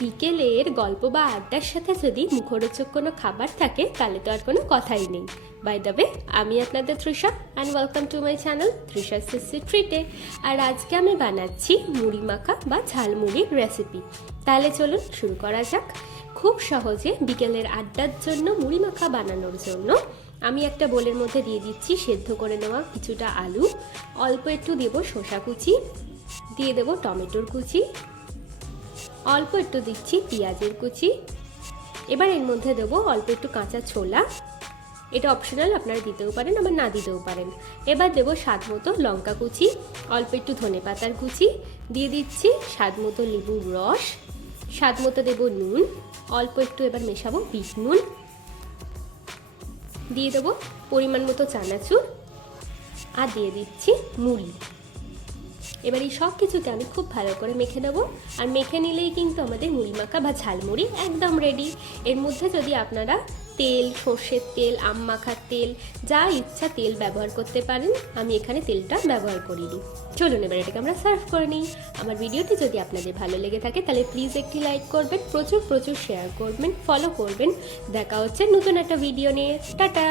বিকেলের গল্প বা আড্ডার সাথে যদি মুখরোচক কোনো খাবার থাকে তাহলে তো আর কোনো কথাই নেই। বাই দ্য ওয়ে, আমি আপনাদের Trisha and welcome to my channel Trisha সিসি ট্রিটে। আর আজকে আমি বানাচ্ছি মুড়ি মাখা বা ঝাল মুড়ির রেসিপি। তাহলে চলুন শুরু করা যাক। খুব সহজে বিকেলের আড্ডার জন্য মুড়ি মাখা বানানোর জন্য আমি একটা বোলের মধ্যে দিয়ে দিচ্ছি সেদ্ধ করে নেওয়া কিছুটা আলু, অল্প একটু দেবো শসা কুচি, দিয়ে দেবো টমেটোর কুচি, অল্প একটু দিচ্ছি পেঁয়াজের কুচি। এবার এর মধ্যে দেবো অল্প একটু কাঁচা ছোলা, এটা অপশনাল, আপনারা দিতেও পারেন আবার না দিতেও পারেন। এবার দেবো স্বাদ মতো লঙ্কা কুচি, অল্প একটু ধনেপাতার কুচি, দিয়ে দিচ্ছি স্বাদ মতো লেবুর রস, স্বাদ মতো দেবো নুন, অল্প একটু এবার মেশাবো বিট নুন, দিয়ে দেবো পরিমাণ মতো চানাচুর, আর দিয়ে দিচ্ছি মুড়ি। এবার এই সব কিছুকে আমি খুব ভালো করে মেখে নেবো। আর মেখে নিলেই কিন্তু আমাদের মুড়ি মাখা বা ঝালমুড়ি একদম রেডি। এর মধ্যে যদি আপনারা তেল, সর্ষের তেল, আম মাখার তেল, যা ইচ্ছা তেল ব্যবহার করতে পারেন, আমি এখানে তেলটা ব্যবহার করিনি। চলুন এবার এটাকে আমরা সার্ভ করে নিই। আমার ভিডিওটি যদি আপনাদের ভালো লেগে থাকে তাহলে প্লিজ একটি লাইক করবেন, প্রচুর শেয়ার করবেন, ফলো করবেন। দেখা হচ্ছে নতুন একটা ভিডিও নিয়ে। টাটা।